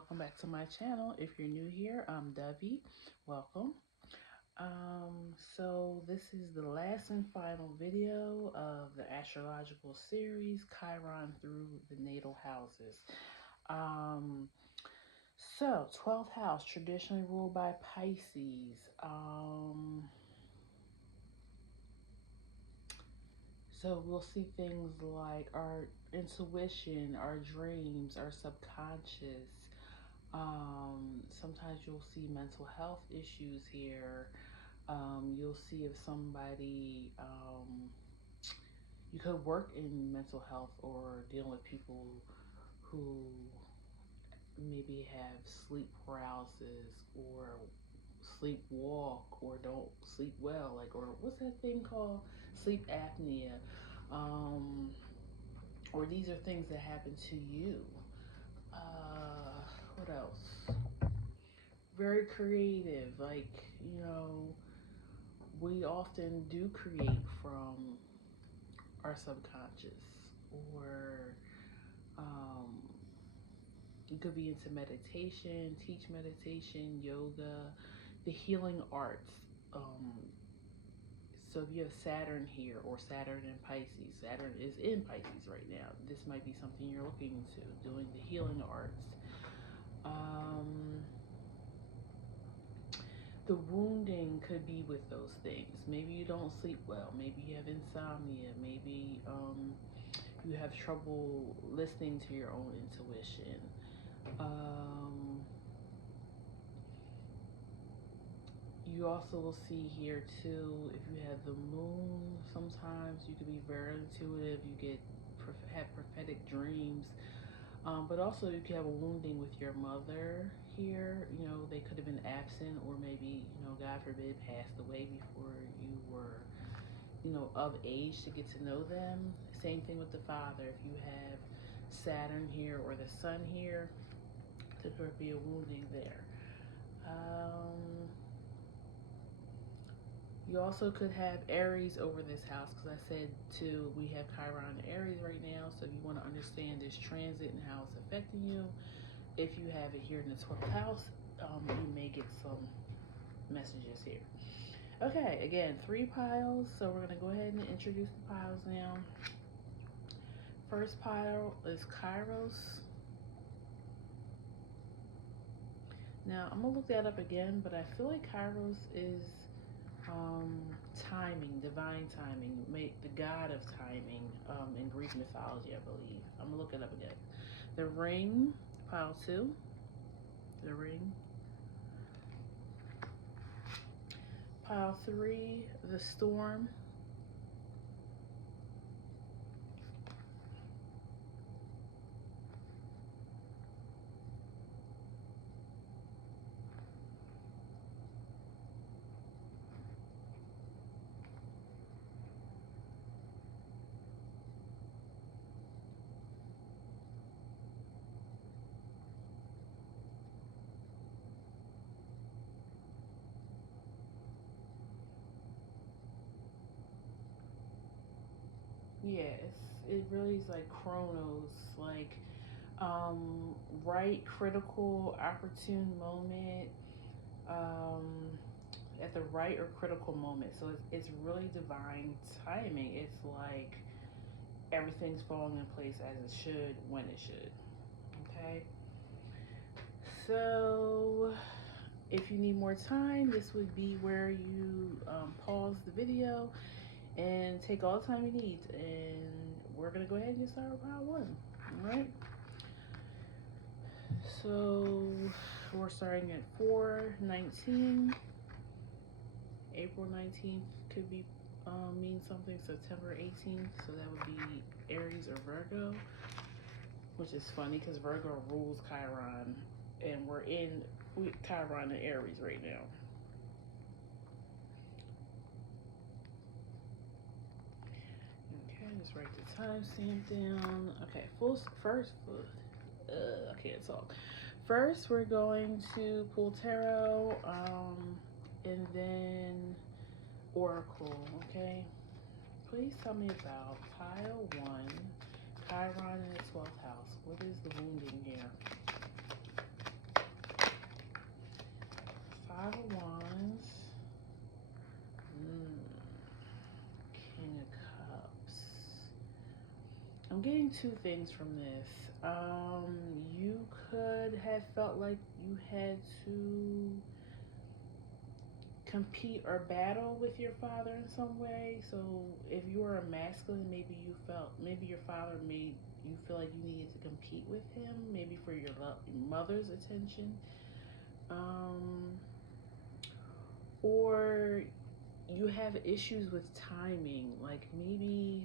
welcome back to my channel. If you're new here, I'm Dovey. Welcome. So this is the last and final video of the astrological series, Chiron through the natal houses. So 12th house, traditionally ruled by Pisces. So we'll see things like our intuition, our dreams, our subconscious. Sometimes you'll see mental health issues here. You'll see if somebody, you could work in mental health or dealing with people who maybe have sleep paralysis or sleepwalk or don't sleep well, like, or what's that thing called? Sleep apnea. Um, or these are things that happen to you. What else? Very creative, like, we often do create from our subconscious, or you could be into meditation, teach meditation, yoga, the healing arts. So if you have Saturn here, or Saturn in Pisces, Saturn is in Pisces right now, this might be something you're looking into, doing the healing arts. The wounding could be with those things. Maybe you don't sleep well. Maybe you have insomnia. Maybe you have trouble listening to your own intuition. You also will see here too, if you have the moon, sometimes you can be very intuitive. You have prophetic dreams. But also you can have a wounding with your mother here. They could have been absent, or maybe, God forbid, passed away before you were, of age to get to know them. Same thing with the father. If you have Saturn here or the sun here, there could be a wounding there. You also could have Aries over this house, because I said too, we have Chiron and Aries right now. So if you want to understand this transit and how it's affecting you, if you have it here in the 12th house, you may get some messages here. Okay, again, 3 piles. So we're going to go ahead and introduce the piles now. First pile is Kairos. Now, I'm going to look that up again, but I feel like Kairos is timing, divine timing, the god of timing in Greek mythology, I believe. I'm going to look it up again. The ring, pile 2. The ring. Pile 3, the storm. Yes, it really is like Chronos, like right, critical, opportune moment, at the right or critical moment. So it's really divine timing. It's like everything's falling in place as it should, when it should. Okay, so if you need more time, this would be where you pause the video and take all the time you need, and we're gonna go ahead and get started with pile 1. All right, so we're starting at 4/19. April 19th could be mean something. September 18th, so that would be Aries or Virgo, which is funny because Virgo rules Chiron, and we're in Chiron and Aries right now. Okay, just write the timestamp down. Okay, I can't talk. First, we're going to pull tarot, and then oracle. Okay, please tell me about pile 1, Chiron in the 12th house. What is the wounding here? I'm getting two things from this. You could have felt like you had to compete or battle with your father in some way. So if you were a masculine, maybe you felt, maybe your father made you feel like you needed to compete with him, maybe for your mother's attention. Um, or you have issues with timing, like maybe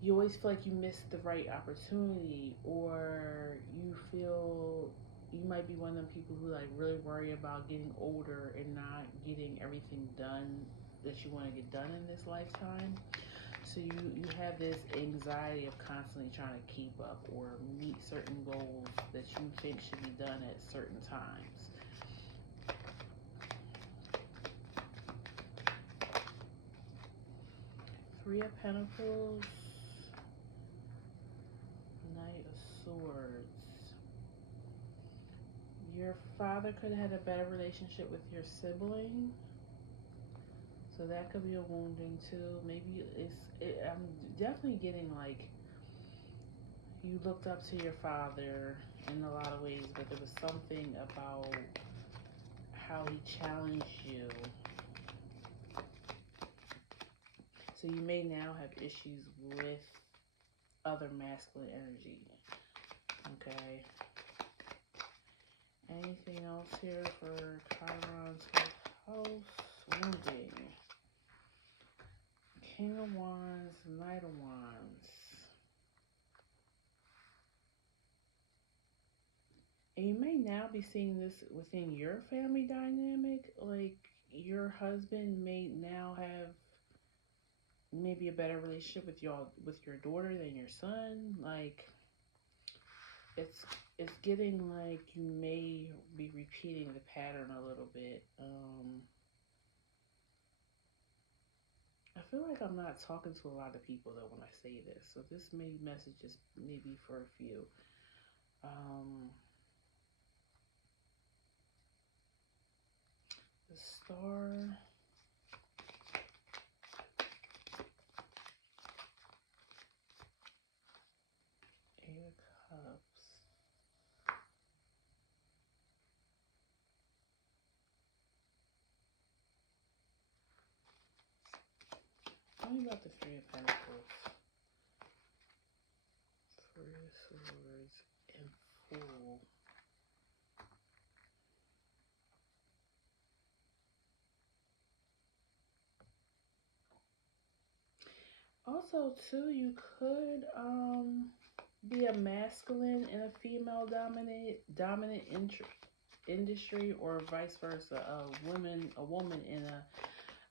you always feel like you missed the right opportunity, or you feel you might be one of them people who like really worry about getting older and not getting everything done that you want to get done in this lifetime. So you have this anxiety of constantly trying to keep up or meet certain goals that you think should be done at certain times. Three of Pentacles, Knight of Swords. Your father could have had a better relationship with your sibling. So that could be a wounding too. Maybe I'm definitely getting like you looked up to your father in a lot of ways, but there was something about how he challenged you. So you may now have issues with other masculine energy. Okay. Anything else here for Chiron's house? Wounding. King of Wands, Knight of Wands. And you may now be seeing this within your family dynamic. Like your husband may now have maybe a better relationship with y'all, with your daughter than your son. Like it's getting like you may be repeating the pattern a little bit. I feel like I'm not talking to a lot of people though when I say this, so this message is maybe for a few. The Star, Eight of Cups. Tell me about the Three of Pentacles. Three of Swords and Fool. Also, too, you could be a masculine in a female dominant industry, or vice versa. A woman in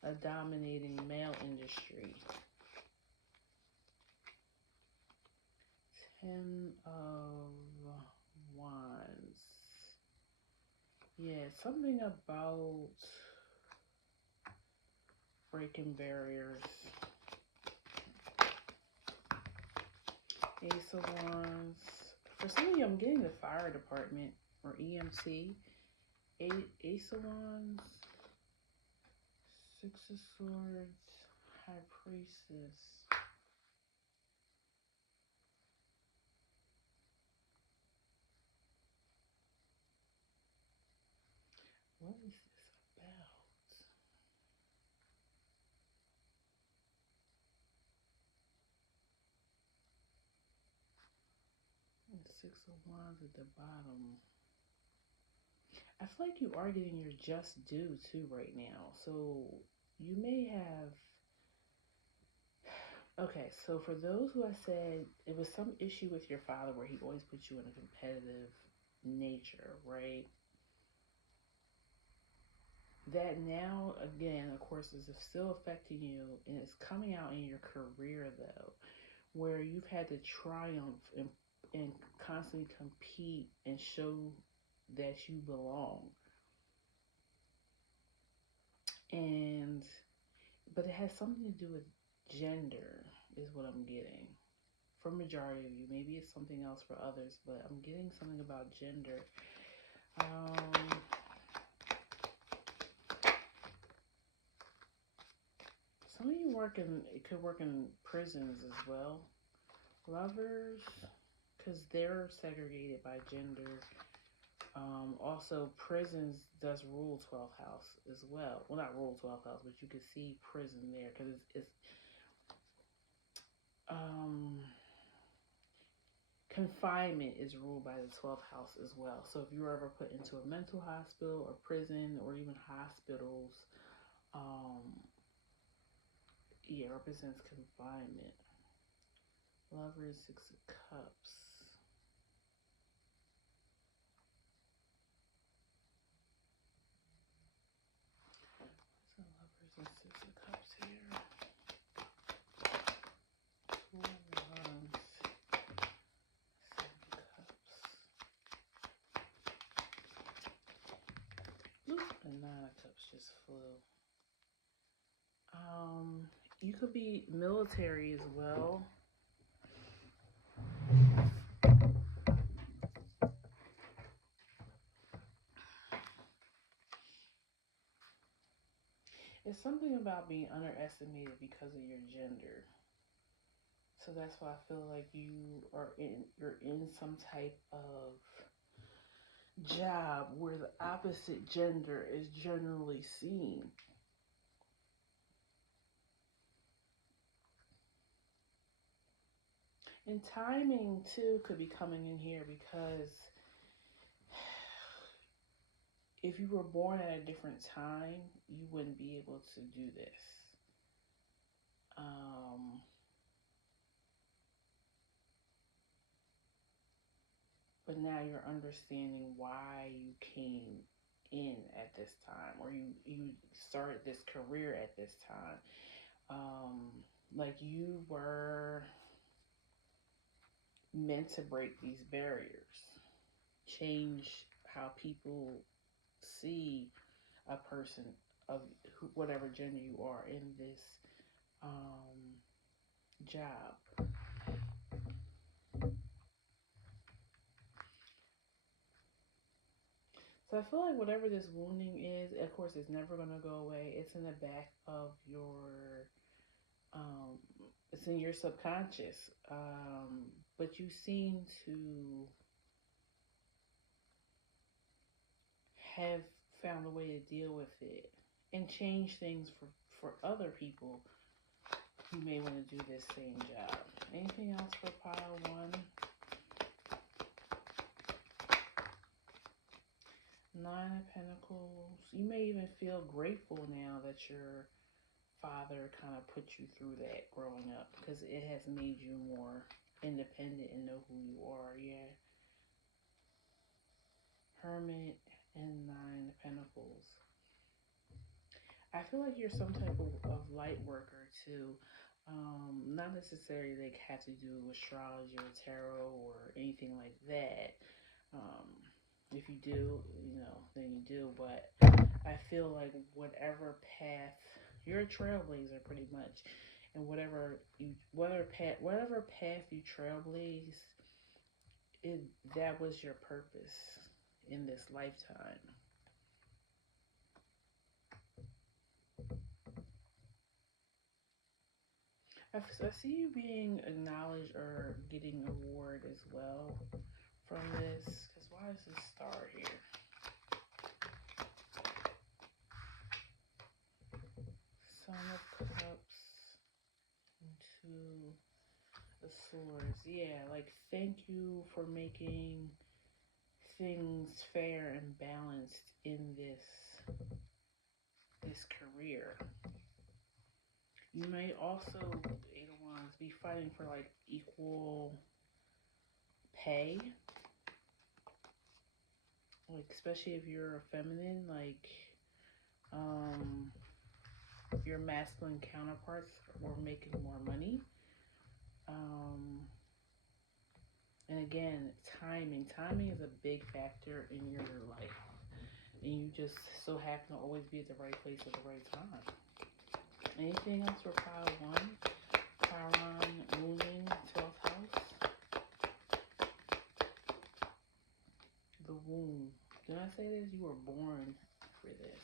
a dominating male industry. Ten of Wands. Yeah, something about breaking barriers. Ace of Wands. For some of you, I'm getting the fire department or EMC. Ace of Wands. Six of Swords. High Priestess. What is this about? And Six of Wands at the bottom. I feel like you are getting your just due too right now. So you may have... Okay, so for those who I said it was some issue with your father where he always puts you in a competitive nature, right? That now, again, of course, is still affecting you, and it's coming out in your career, though, where you've had to triumph and constantly compete and show that you belong. But it has something to do with gender, is what I'm getting. For majority of you, maybe it's something else for others, but I'm getting something about gender. Some of you could work in prisons as well, Lovers, because they're segregated by gender. Also, prisons does rule 12th house as well. Well, not rule 12th house, but you can see prison there because it's um, confinement is ruled by the 12th house as well. So if you were ever put into a mental hospital or prison or even hospitals, um, yeah, represents confinement. Lover is 6 of Cups. So lovers and 6 of Cups here. 2 of Wands, 7 of Cups. Oop, the 9 of Cups just flew. You could be military as well. It's something about being underestimated because of your gender. So that's why I feel like you're in some type of job where the opposite gender is generally seen. And timing too could be coming in here because if you were born at a different time, you wouldn't be able to do this. Um, but now you're understanding why you came in at this time, or you started this career at this time. Like you were meant to break these barriers, change how people see a person of whatever gender you are in this job. So I feel like whatever this wounding is, of course, it's never gonna go away. It's in the back of um, it's in your subconscious. But you seem to have found a way to deal with it and change things for other people who may want to do this same job. Anything else for pile one? 9 of Pentacles. You may even feel grateful now that your father kind of put you through that growing up because it has made you more independent and know who you are. Yeah. Hermit and 9 of Pentacles. I feel like you're some type of light worker too. Not necessarily like have to do with astrology or tarot or anything like that. Um, if you do, then you do. But I feel like whatever path, you're a trailblazer pretty much, and whatever path you trailblaze, that was your purpose in this lifetime. I see you being acknowledged or getting an award as well from this. Because why is this star here? Son of Cups into the Swords. Yeah, like thank you for making things fair and balanced in this career. You may also, 8 of Wands, be fighting for like equal pay, like especially if you're a feminine, like your masculine counterparts were making more money. And again, timing is a big factor in your life, and you just so happen to always be at the right place at the right time. Anything else for pile one? Chiron, ruling 12th house. The womb. Did I say this? You were born for this.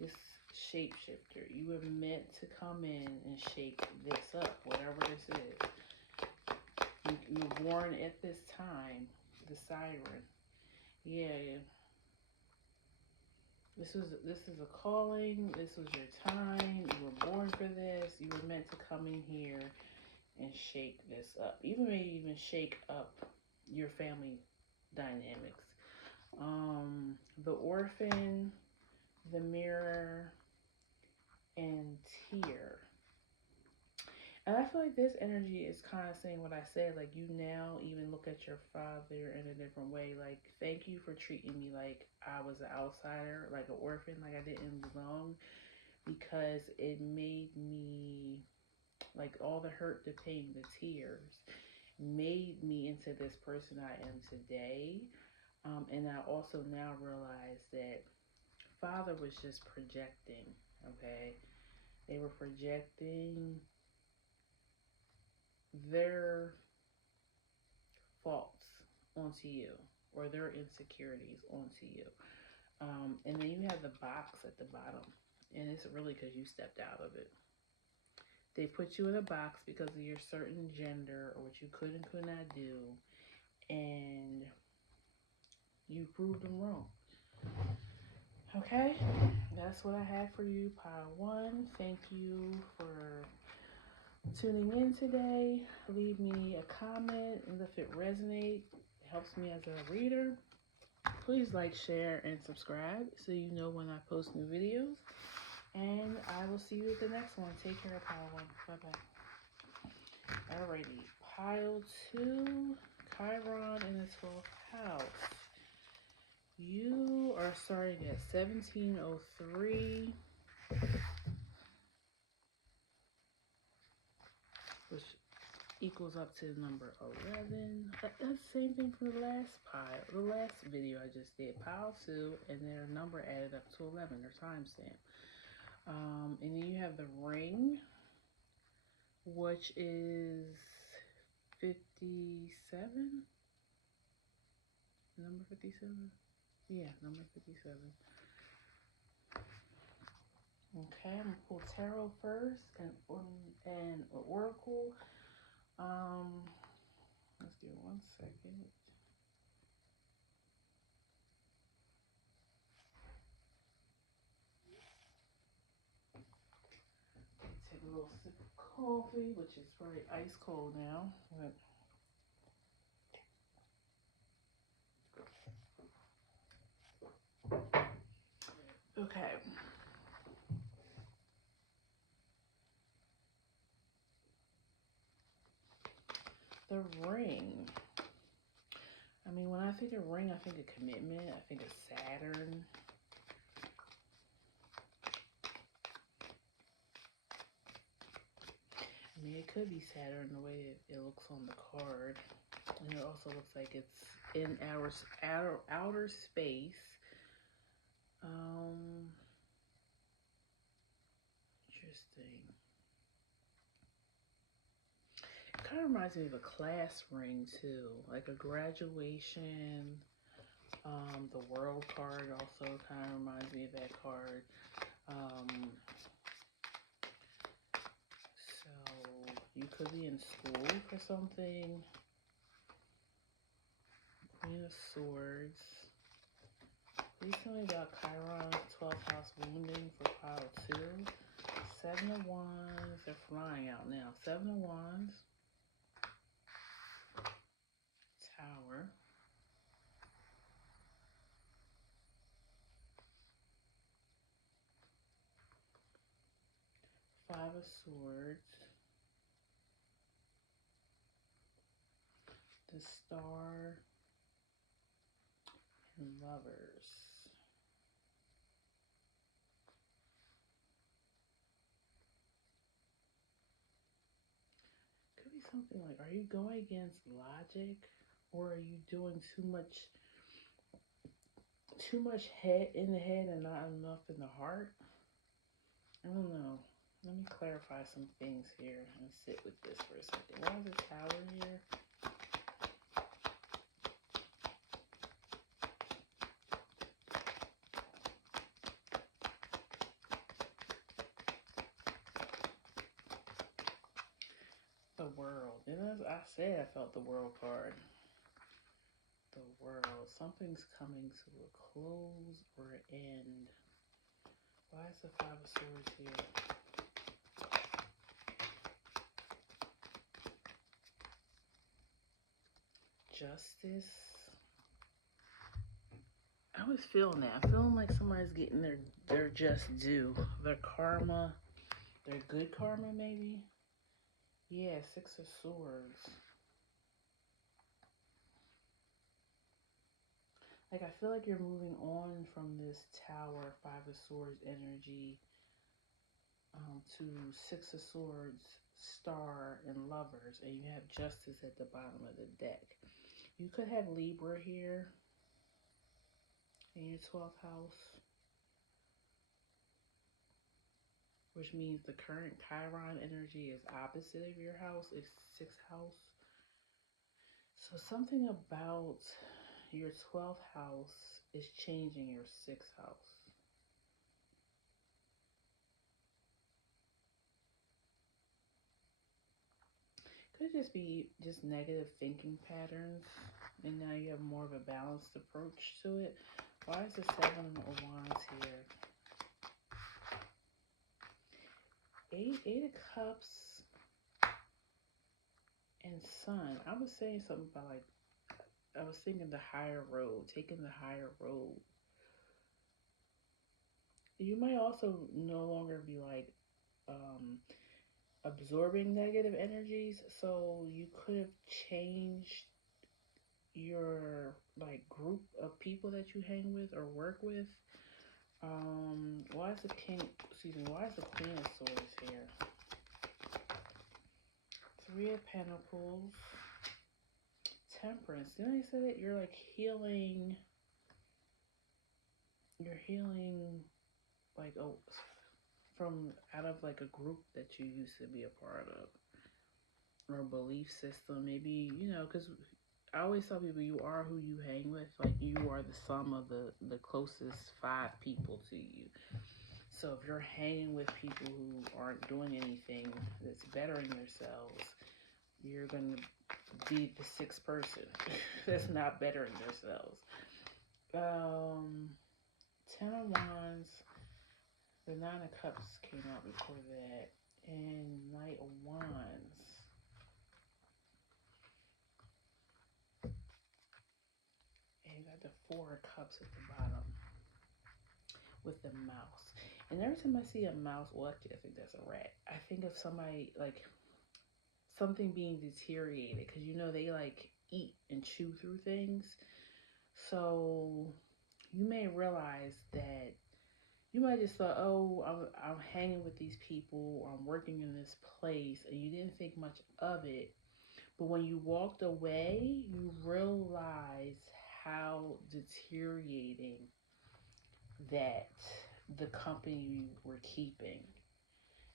This shapeshifter. You were meant to come in and shake this up, whatever this is. You were born at this time. The siren. Yeah. This is a calling. This was your time. You were born for this. You were meant to come in here and shake this up. Maybe even shake up your family dynamics. The orphan, the mirror, and tear. And I feel like this energy is kind of saying what I said. Like, you now even look at your father in a different way. Like, thank you for treating me like I was an outsider, like an orphan, like I didn't belong, because it made me, like, all the hurt, the pain, the tears made me into this person I am today. And I also now realize that father was just projecting, okay? They were projecting their faults onto you, or their insecurities onto you. And then you have the box at the bottom, and it's really because you stepped out of it. They put you in a box because of your certain gender or what you could and could not do, and you proved them wrong. Okay, that's what I had for you, Pile 1. Thank you for tuning in today. Leave me a comment, and if it resonates, it helps me as a reader. Please like, share, and subscribe so you know when I post new videos. And I will see you at the next one. Take care, Pile 1. Bye-bye. Alrighty, Pile 2, Chiron in the 12th house. You are starting at 1703, which equals up to the number 11. That's the same thing from the last pile, the last video I just did. Pile 2, and their number added up to 11, their timestamp. And then you have the ring, which is 57. Number 57? Yeah, number 57. Okay, I'm gonna pull tarot first and oracle. Let's give it 1 second. Take a little sip of coffee, which is probably ice cold now. Okay. The ring. I mean, when I think of ring, I think of commitment. I think of Saturn. I mean, it could be Saturn the way it looks on the card. And it also looks like it's in outer space. Interesting. It kind of reminds me of a class ring too, like a graduation. The world card also kind of reminds me of that card. So you could be in school for something. Queen of Swords. Please tell me about Chiron's 12th house wounding for pile 2. 7 of Wands. They're flying out now. 7 of Wands. Tower. 5 of Swords. The Star. And Lovers. Could be something like, are you going against logic, or are you doing too much head in the head and not enough in the heart? I don't know. Let me clarify some things here and sit with this for a second. Why is the Tower here? The World. Isn't that I said I felt the world card. The world. Something's coming to a close or end. Why is the Five of Swords here? Justice. I was feeling that. I'm feeling like somebody's getting their just due. Their karma. Their good karma, maybe? Yeah, Six of Swords. Like, I feel like you're moving on from this Tower, Five of Swords energy to Six of Swords, Star, and Lovers. And you have Justice at the bottom of the deck. You could have Libra here in your 12th house, which means the current Chiron energy is opposite of your house. It's 6th house. So something about your 12th house is changing your 6th house. Could just be just negative thinking patterns, and now you have more of a balanced approach to it. Why is the Seven of Wands here? Eight of Cups and Sun. I was saying something about, like, I was thinking the higher road, taking the higher road. You might also no longer be like absorbing negative energies, so you could have changed your like group of people that you hang with or work with. Why is the why is the Queen of Swords here? Three of Pentacles, Temperance. Didn't I say that you're like healing? You're healing like from out of like a group that you used to be a part of, or a belief system. Maybe, because I always tell people you are who you hang with. Like, you are the sum of the closest 5 people to you. So if you're hanging with people who aren't doing anything that's bettering themselves, you're going to be the 6th person that's not bettering themselves. 10 of Wands. The 9 of Cups came out before that. And Knight of Wands. And you got the 4 of Cups at the bottom with the mouse. And every time I see a mouse, well, actually, I think that's a rat. I think of somebody, like, something being deteriorated. Because, they, like, eat and chew through things. So you may realize that you might just thought, oh, I'm hanging with these people, or I'm working in this place, and you didn't think much of it. But when you walked away, you realized how deteriorating that the company you were keeping.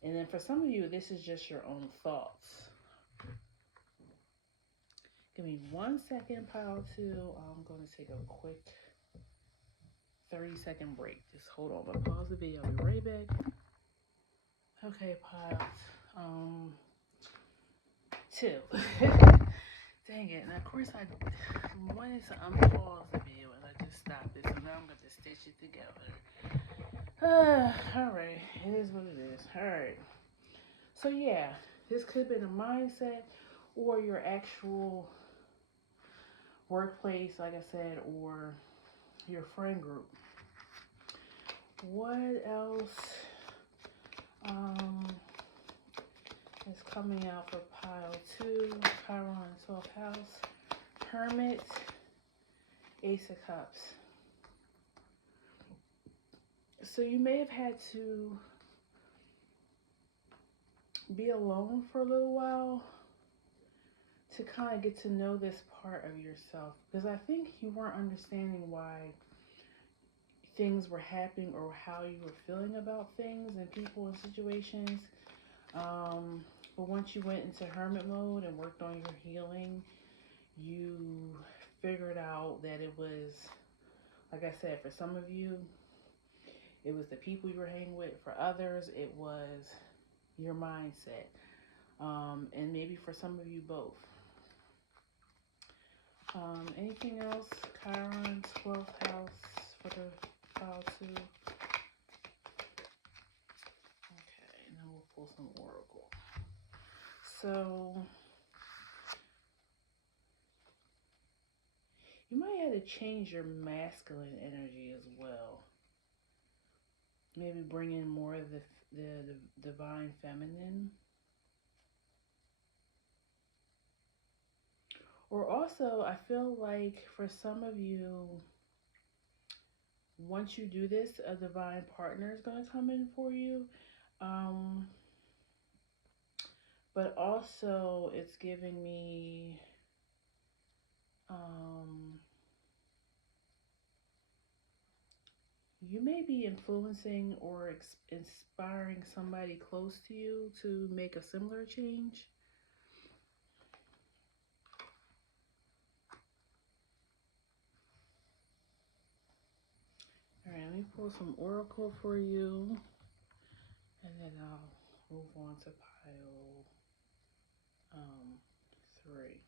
And then for some of you, this is just your own thoughts. Give me 1 second, pile 2. I'm going to take a quick 30-second break. Just hold on. I'm gonna pause the video. I'll be right back. Okay, piles. 2. Dang it. And of course, I wanted to unpause the video and I just stopped it. So now I'm going to stitch it together. Alright. It is what it is. Alright. So, yeah. This could have been a mindset or your actual workplace, like I said, or your friend group. What else is coming out for pile 2? Chiron, 12th house. Hermit, Ace of Cups. So you may have had to be alone for a little while to kind of get to know this part of yourself. Because I think you weren't understanding why things were happening or how you were feeling about things and people and situations. But once you went into hermit mode and worked on your healing, you figured out that it was, like I said, for some of you, it was the people you were hanging with. For others, it was your mindset. And maybe for some of you, both. Anything else? Chiron, 12th house for the file too. Okay, now we'll pull some oracle. So you might have to change your masculine energy as well. Maybe bring in more of the divine feminine. Or also, I feel like for some of you, once you do this, a divine partner is going to come in for you. But also, it's giving me you may be influencing or inspiring somebody close to you to make a similar change. All right, let me pull some oracle for you, and then I'll move on to pile 3.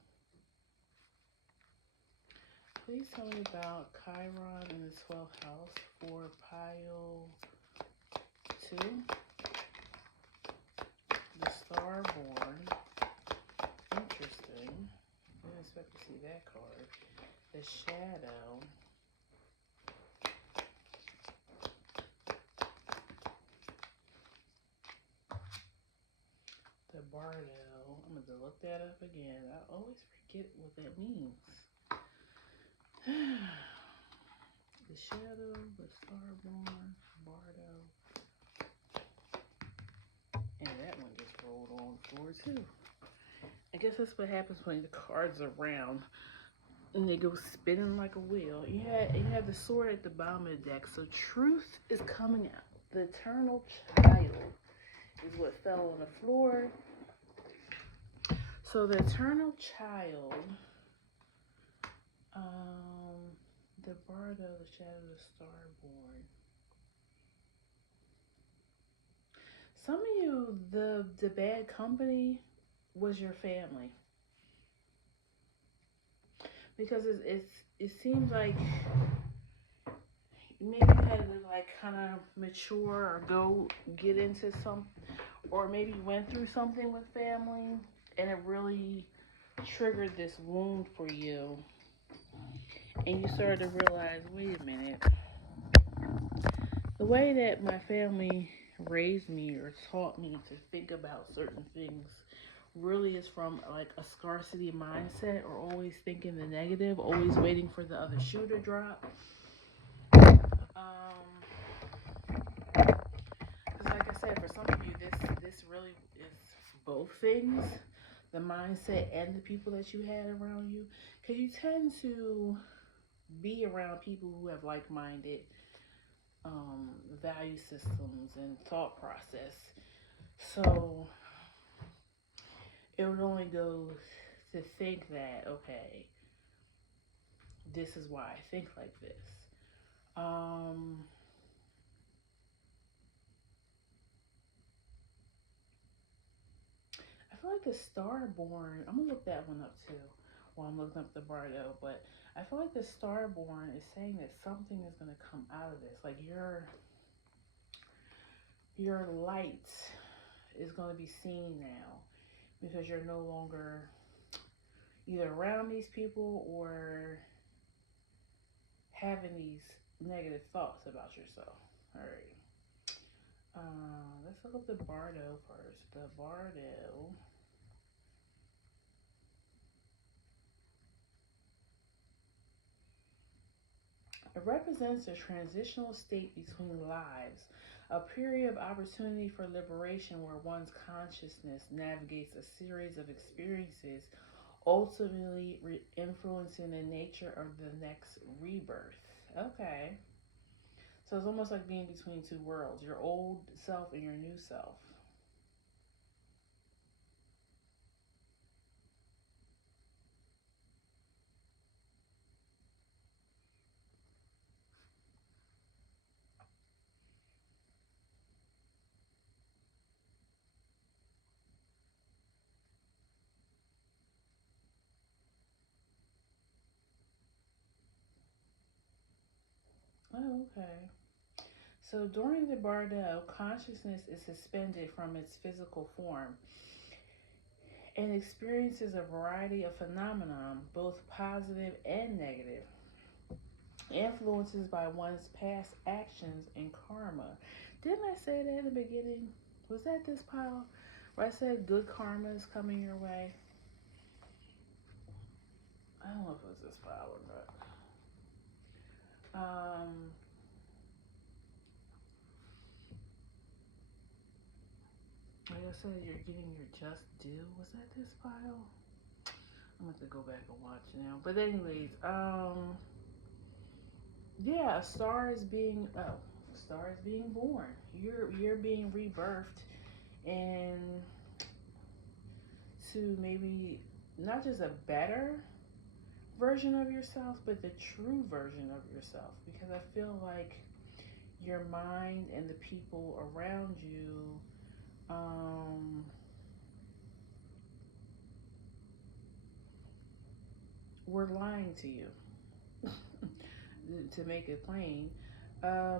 Please tell me about Chiron in the 12th house for pile 2. The Starborn. Interesting. I didn't expect to see that card. The Shadow. The Bardo. I'm going to look that up again. I always forget what that means. The Shadow, the Starborn, Bardo. And that one just rolled on the floor too. I guess that's what happens when the cards are round and they go spinning like a wheel. You have the sword at the bottom of the deck. So truth is coming out. The Eternal Child is what fell on the floor. So the Eternal Child, the Bardo, the Shadow, the Starborn. Some of you, the bad company was your family, because it seems like maybe you had to like kind of mature or go get into some, or maybe you went through something with family and it really triggered this wound for you, and you started to realize, wait a minute, the way that my family raised me or taught me to think about certain things really is from like a scarcity mindset, or always thinking the negative, always waiting for the other shoe to drop. Because like I said, for some of you, this really is both things, the mindset and the people that you had around you, because you tend to be around people who have like-minded value systems and thought process. So it would only go to think that, okay, this is why I think like this. I feel like the Starborn, I'm gonna look that one up too while I'm looking up the Bardo, but I feel like the Starborn is saying that something is gonna come out of this. Like your light is gonna be seen now, because you're no longer either around these people or having these negative thoughts about yourself. All right. Let's look up the Bardo first. The Bardo. It represents a transitional state between lives, a period of opportunity for liberation where one's consciousness navigates a series of experiences, ultimately influencing the nature of the next rebirth. Okay. So it's almost like being between two worlds, your old self and your new self. Oh, okay. So during the Bardo, consciousness is suspended from its physical form and experiences a variety of phenomena, both positive and negative, influences by one's past actions and karma. Didn't I say that in the beginning? Was that this pile where I said good karma is coming your way? I don't know if it was this pile or not. Like I said, you're getting your just due. Was that this pile? I'm gonna have to go back and watch now. But anyways, yeah, a star is being born. You're being rebirthed and to maybe not just a better version of yourself, but the true version of yourself. Because I feel like your mind and the people around you were lying to you. To make it plain, a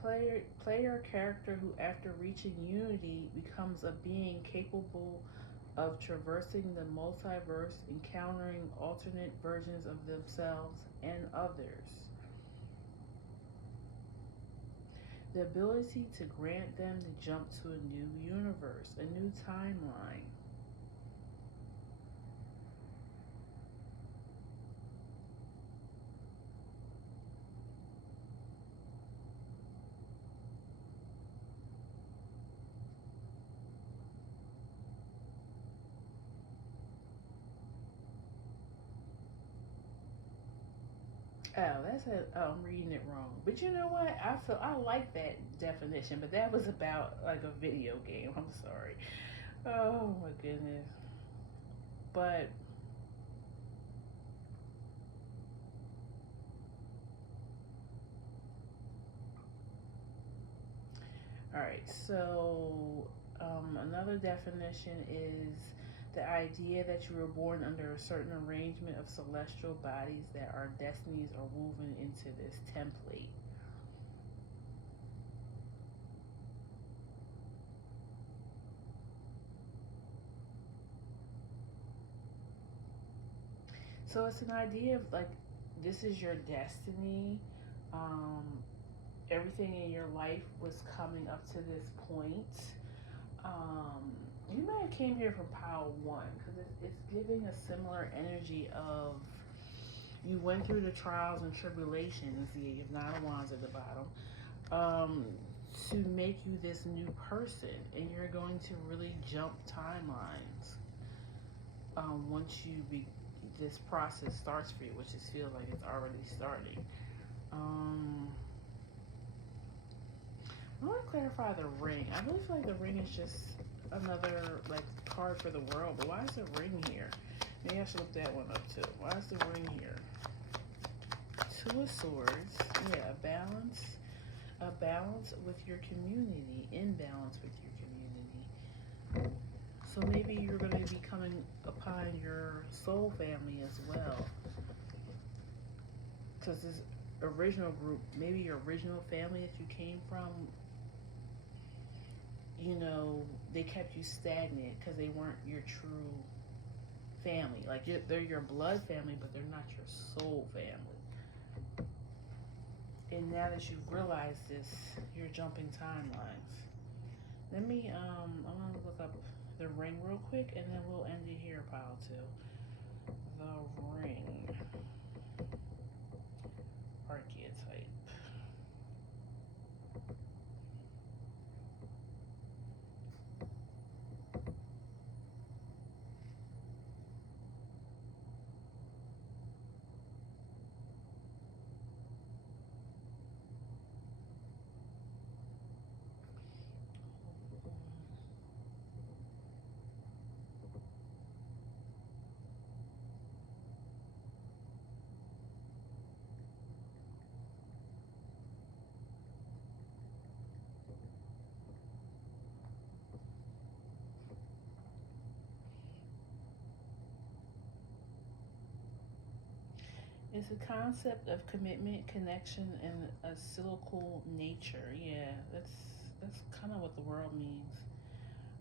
player character who, after reaching unity, becomes a being capable of traversing the multiverse, encountering alternate versions of themselves and others. The ability to grant them to jump to a new universe, a new timeline. Oh, that's a. Oh, I'm reading it wrong. But you know what? I like that definition, but that was about like a video game. I'm sorry. Oh my goodness. But all right. So another definition is the idea that you were born under a certain arrangement of celestial bodies that our destinies are woven into this template. So it's an idea of like this is your destiny. Um, Everything in your life was coming up to this point. Um, you may have came here from Power One because it's giving a similar energy of you went through the trials and tribulations. You have Nine of Wands at the bottom. Um, to make you this new person, and you're going to really jump timelines. Once this process starts for you, which it feels like it's already starting. Um, I want to clarify the ring. I really feel like the ring is just another like card for the world, but why is the ring here? Maybe I should look that one up too. Why is the ring here? Two of Swords. Yeah, a balance with your community, imbalance with your community. So maybe you're going to be coming upon your soul family as well. Because this original group, maybe your original family that you came from, you know, they kept you stagnant because they weren't your true family. Like they're your blood family, but they're not your soul family. And now that you've realized this, you're jumping timelines. Let me I'm gonna look up the ring real quick, and then we'll end it here, pile two. The ring archetype. It's a concept of commitment, connection, and a cyclical nature. Yeah, that's kind of what the world means.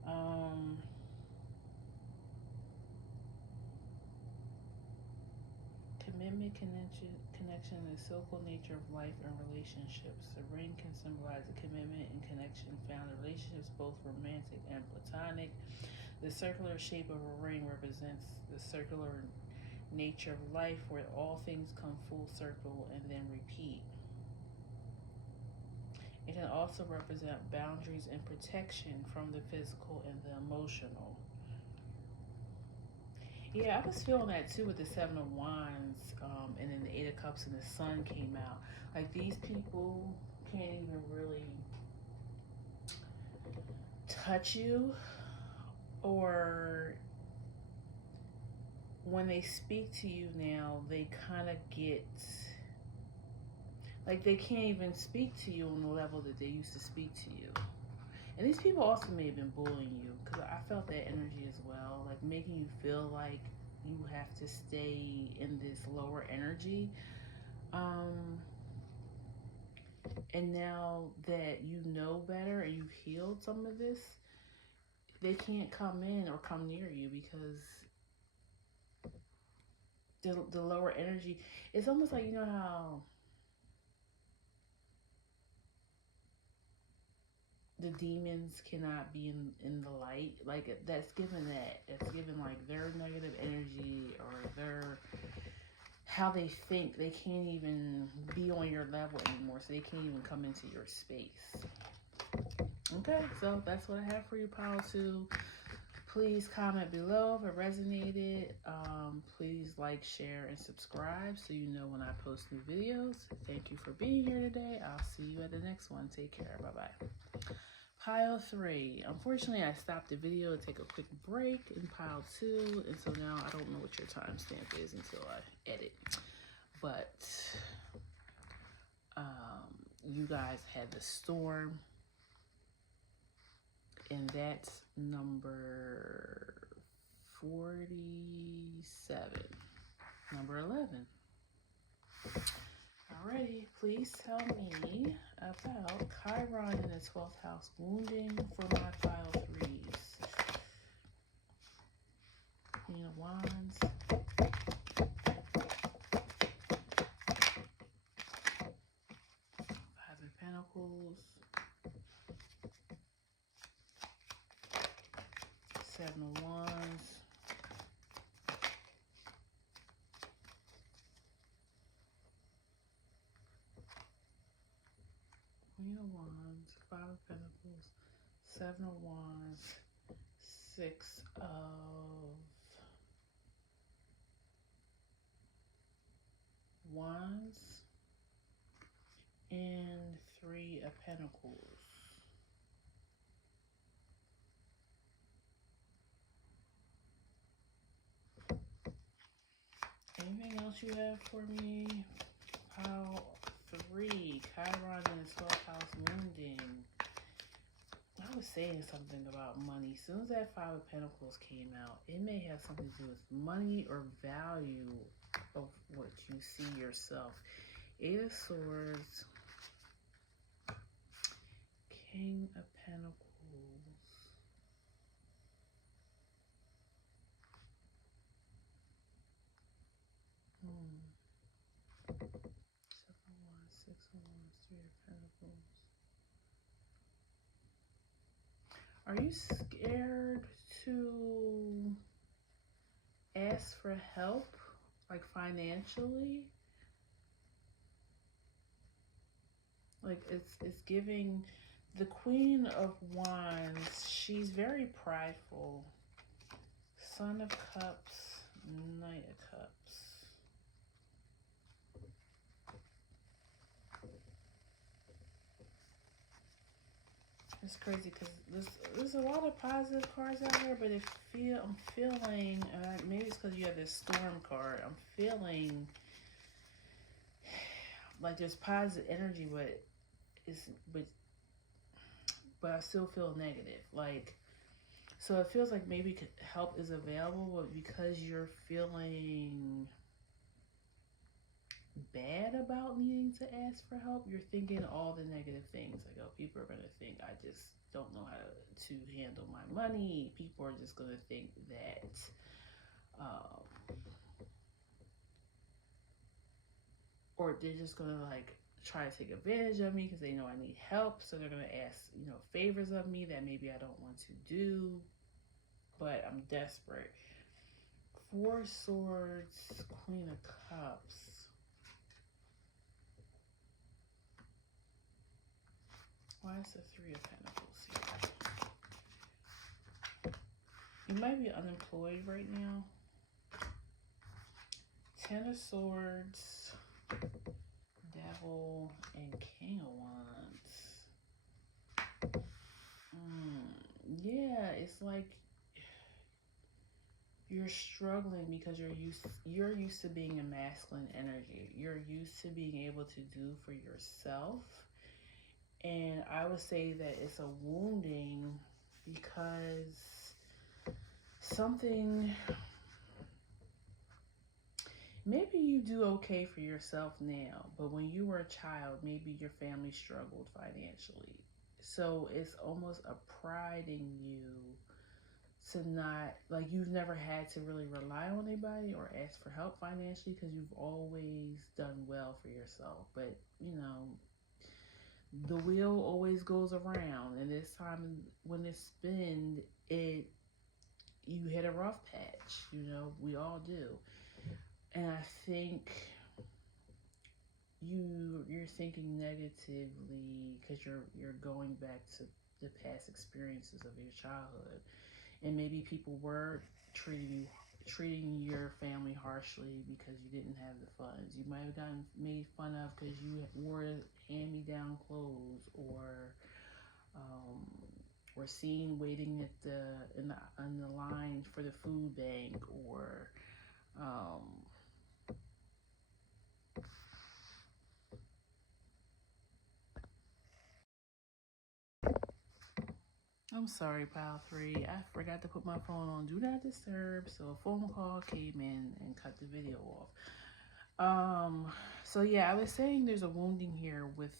Um, Commitment, connection, and the cyclical nature of life and relationships. The ring can symbolize a commitment and connection found in relationships, both romantic and platonic. The circular shape of a ring represents the circular nature of life, where all things come full circle and then repeat. It can also represent boundaries and protection from the physical and the emotional. Yeah, I was feeling that too with the Seven of Wands, and then the Eight of Cups and the Sun came out. Like these people can't even really touch you, or when they speak to you now, they kind of get like they can't even speak to you on the level that they used to speak to you. And these people also may have been bullying you, because I felt that energy as well, like making you feel like you have to stay in this lower energy. Um, and now that you know better and you've healed some of this, they can't come in or come near you because the lower energy, it's almost like, you know how the demons cannot be in the light, like that's given, that it's given like their negative energy or their how they think, they can't even be on your level anymore, so they can't even come into your space. Okay, so that's what I have for you, Pile 2. Please comment below if it resonated. Please like, share, and subscribe so you know when I post new videos. Thank you for being here today. I'll see you at the next one. Take care. Bye-bye. Pile 3. Unfortunately, I stopped the video to take a quick break in Pile 2, and so now I don't know what your timestamp is until I edit. But you guys had the storm, and that's number 47. Number 11. Alrighty, please tell me about Chiron in the 12th house wounding for my Pile 3s. Queen of Wands. Five of Pentacles. Seven of Wands. Queen of Wands, Five of Pentacles, Seven of Wands, Six of Wands, and Three of Pentacles. Anything else you have for me? Pile 3, Chiron in the 12th house wounding. I was saying something about money. As soon as that Five of Pentacles came out, it may have something to do with money or value of what you see yourself. Eight of Swords, King of Pentacles. Seven of Wands, Six of Wands, Three of Pentacles. Are you scared to ask for help, like financially? Like it's giving the Queen of Wands. She's very prideful. Son of Cups, Knight of Cups. It's crazy because there's a lot of positive cards out here, but I'm feeling, maybe it's because you have this Storm card. I'm feeling like there's positive energy, but I still feel negative. Like, so it feels like maybe help is available, but because you're feeling bad about needing to ask for help. You're thinking all the negative things. Like, oh, people are going to think I just don't know how to handle my money. People are just going to think that or they're just going to like try to take advantage of me because they know I need help. So they're going to ask, favors of me that maybe I don't want to do, but I'm desperate. Four Swords, Queen of Cups. Why is the Three of Pentacles here? You might be unemployed right now. Ten of Swords, Devil, and King of Wands. Yeah, it's like you're struggling because you're used to being a masculine energy. You're used to being able to do for yourself. And I would say that it's a wounding because something, maybe you do okay for yourself now, but when you were a child, maybe your family struggled financially. So it's almost a pride in you to not, like, you've never had to really rely on anybody or ask for help financially because you've always done well for yourself. But, the wheel always goes around, and this time when it spins, you hit a rough patch. We all do. And I think you're thinking negatively because you're going back to the past experiences of your childhood, and maybe people were treating your family harshly because you didn't have the funds. You might have gotten made fun of because you wore hand-me-down clothes, or were seen waiting in the line for the food bank, or I'm sorry, Pile 3. I forgot to put my phone on Do Not Disturb, so a phone call came in and cut the video off. So yeah, I was saying there's a wounding here with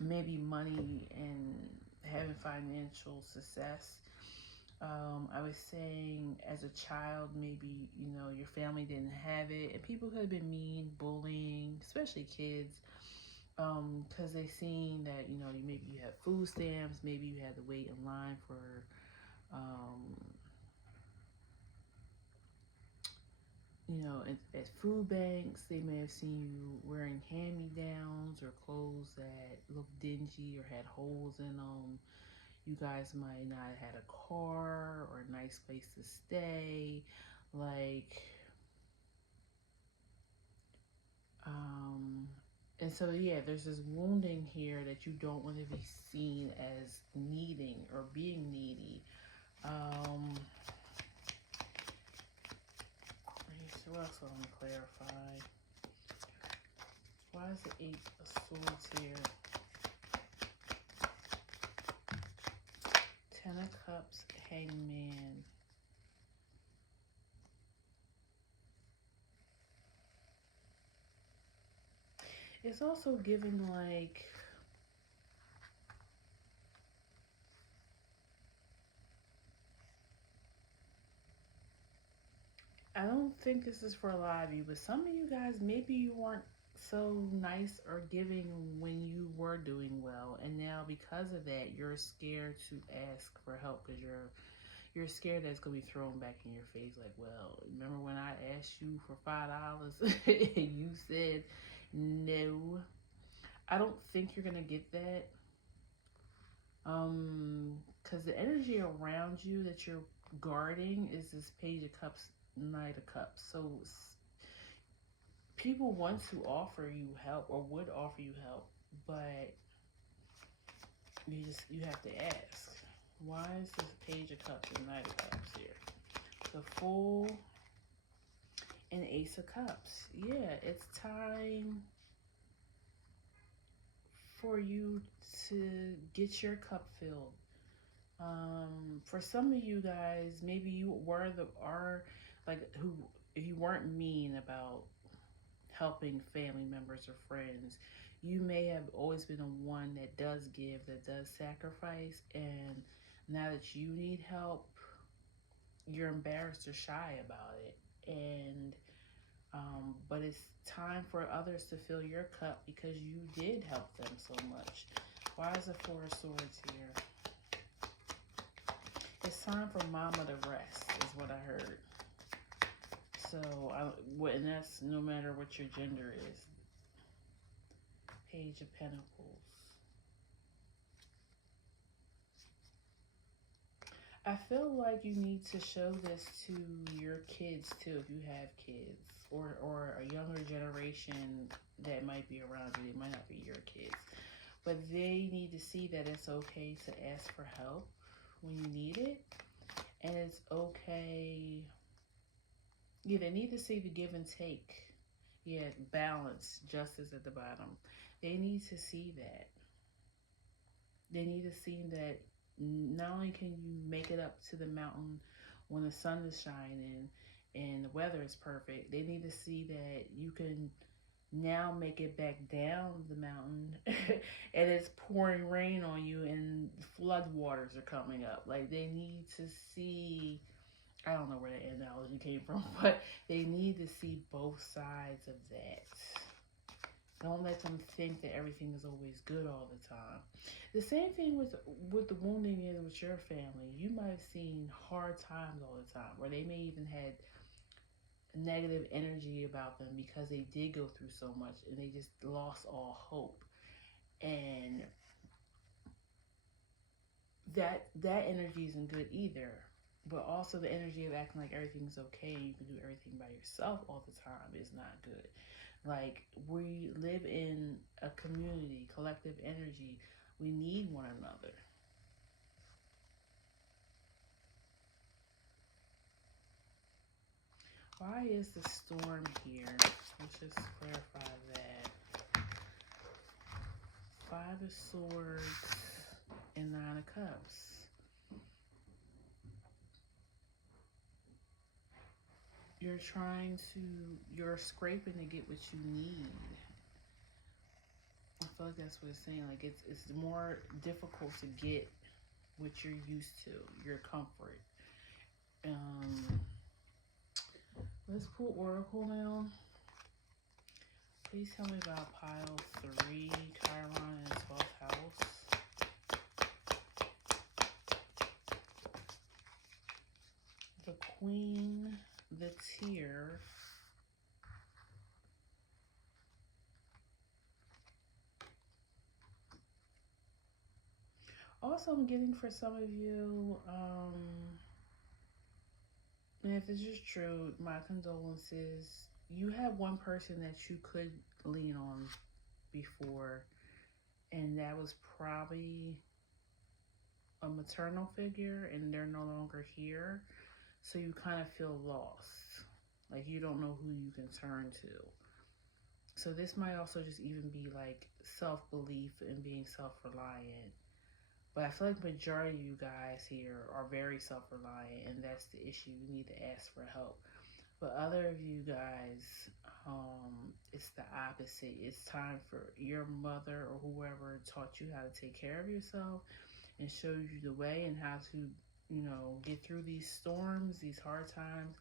maybe money and having financial success. I was saying as a child, maybe, your family didn't have it, and people could have been mean, bullying, especially kids, because they seen that, maybe you had food stamps, maybe you had to wait in line for, at food banks. They may have seen you wearing hand-me-downs or clothes that looked dingy or had holes in them. You guys might not have had a car or a nice place to stay. And so, yeah, there's this wounding here that you don't want to be seen as needing or being needy. What else I want to clarify? Why is the Eight of Swords here? Ten of Cups, Hangman. It's also giving like, I don't think this is for a lot of you, but some of you guys, maybe you weren't so nice or giving when you were doing well, and now because of that, you're scared to ask for help because you're scared that it's gonna be thrown back in your face. Like, well, remember when I asked you for $5 and you said no? I don't think you're gonna get that. Because the energy around you that you're guarding is this Page of Cups, Knight of Cups. So people want to offer you help or would offer you help, but you have to ask. Why is this Page of Cups and Knight of Cups here? The Fool and Ace of Cups. Yeah, it's time for you to get your cup filled. For some of you guys, maybe you were who you weren't mean about helping family members or friends. You may have always been a one that does give, that does sacrifice, and now that you need help, you're embarrassed or shy about it. And but it's time for others to fill your cup because you did help them so much. Why is the Four of Swords here? It's time for Mama to rest, is what I heard. So, and that's no matter what your gender is. Page of Pentacles. I feel like you need to show this to your kids too, if you have kids, or a younger generation that might be around you. They might not be your kids, but they need to see that it's okay to ask for help when you need it, and it's okay. Yeah, they need to see the give and take. Yeah, balance, justice at the bottom. They need to see that. They need to see that not only can you make it up to the mountain when the sun is shining and the weather is perfect, they need to see that you can now make it back down the mountain and it's pouring rain on you and flood waters are coming up. Like, they need to see, I don't know where the analogy came from, but they need to see both sides of that. Don't let them think that everything is always good all the time. The same thing with the wounding is with your family. You might have seen hard times all the time, where they may even had negative energy about them because they did go through so much and they just lost all hope. And that energy isn't good either. But also the energy of acting like everything's okay and you can do everything by yourself all the time is not good. Like, we live in a community, collective energy. We need one another. Why is the storm here? Let's just clarify that. Five of Swords and Nine of Cups. You're scraping to get what you need. I feel like that's what it's saying. Like, it's more difficult to get what you're used to, your comfort. Let's pull Oracle now. Please tell me about pile 3, Chiron in 12th house. The Queen, the Tear. Also, I'm getting for some of you, and if this is true, my condolences. You have one person that you could lean on before, and that was probably a maternal figure, and they're no longer here. So you kind of feel lost. Like, you don't know who you can turn to. So this might also just even be like self-belief and being self-reliant. But I feel like the majority of you guys here are very self-reliant, and that's the issue. You need to ask for help. But other of you guys, it's the opposite. It's time for your mother or whoever taught you how to take care of yourself and showed you the way and how to, get through these storms, these hard times.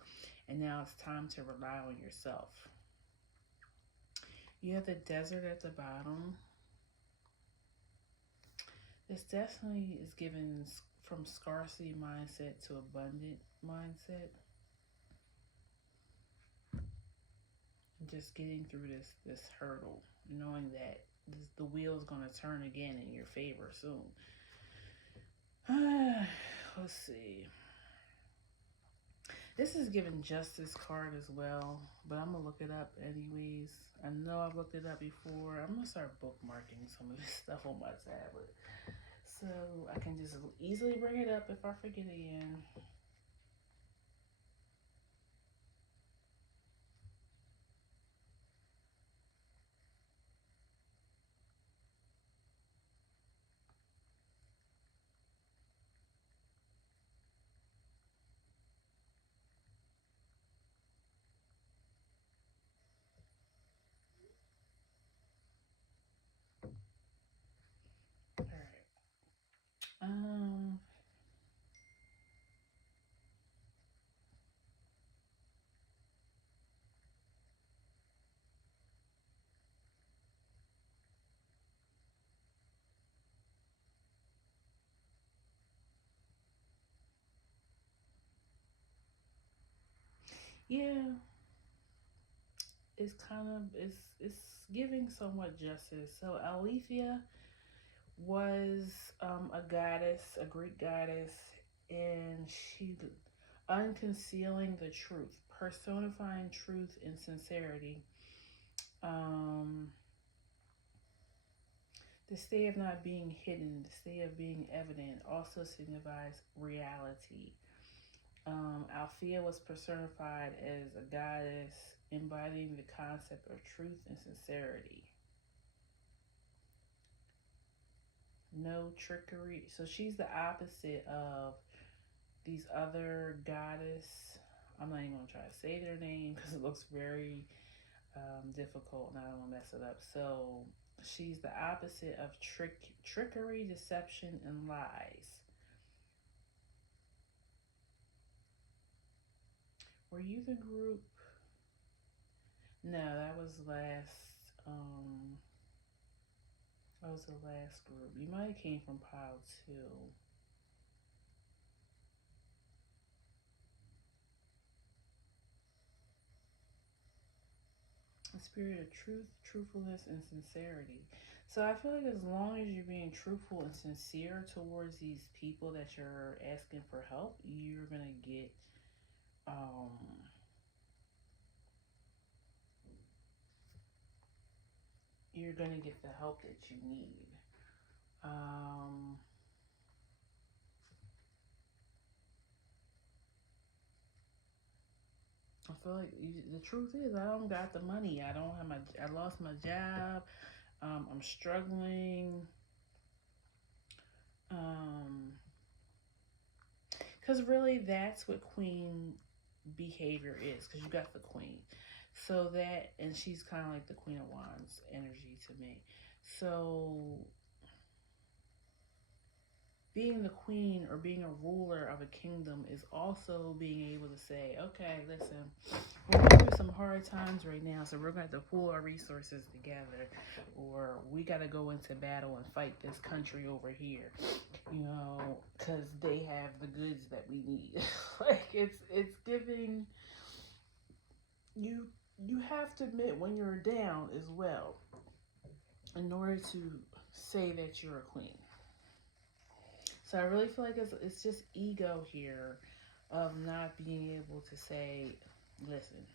And now it's time to rely on yourself. You have the Desert at the bottom. This definitely is given from scarcity mindset to abundant mindset. Just getting through this hurdle, knowing that the wheel is going to turn again in your favor soon. Let's see. This is given Justice card as well, but I'm going to look it up anyways. I know I've looked it up before. I'm going to start bookmarking some of this stuff on my tablet, so I can just easily bring it up if I forget again. Yeah, it's kind of it's giving somewhat justice. So Aletheia was a goddess, a Greek goddess, and she unconcealing the truth, personifying truth and sincerity. Um, the state of not being hidden, the state of being evident, also signifies reality. Althea was personified as a goddess embodying the concept of truth and sincerity. No trickery. So she's the opposite of these other goddess. I'm not even gonna try to say their name because it looks very difficult and I don't want to mess it up. So she's the opposite of trickery, deception, and lies. Were you the group? No, that was last. That was the last group. You might have came from pile two. A spirit of truth, truthfulness, and sincerity. So I feel like as long as you're being truthful and sincere towards these people that you're asking for help, you're gonna get um you're gonna get the help that you need. Um I feel like the truth is I don't got the money. I don't have my. I lost my job. I'm struggling. Um, because really that's what queen behavior is. Because you got the queen, so that and she's kind of like the queen of wands energy to me. So being the queen or being a ruler of a kingdom is also being able to say, okay, listen, we're going through some hard times right now, so we're going to have to pool our resources together, or we got to go into battle and fight this country over here, because they have the goods that we need. Like it's giving you you have to admit when you're down as well in order to say that you're a queen. So I really feel like it's just ego here of not being able to say, listen,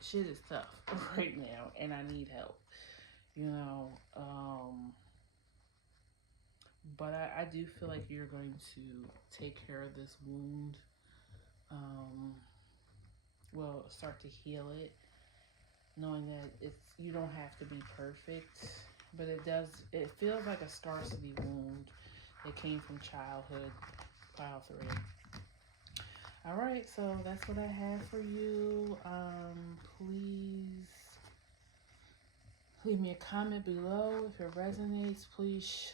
shit is tough right now and I need help, you know. But I do feel like you're going to take care of this wound. Um, well, start to heal it, knowing that you don't have to be perfect, but it feels like a scarcity wound that came from childhood, pile three. All right, so that's what I have for you. Please leave me a comment below if it resonates. Please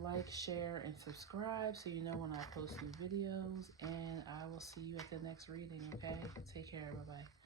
like, share, and subscribe so you know when I post new videos. And I will see you at the next reading, okay? Take care. Bye-bye.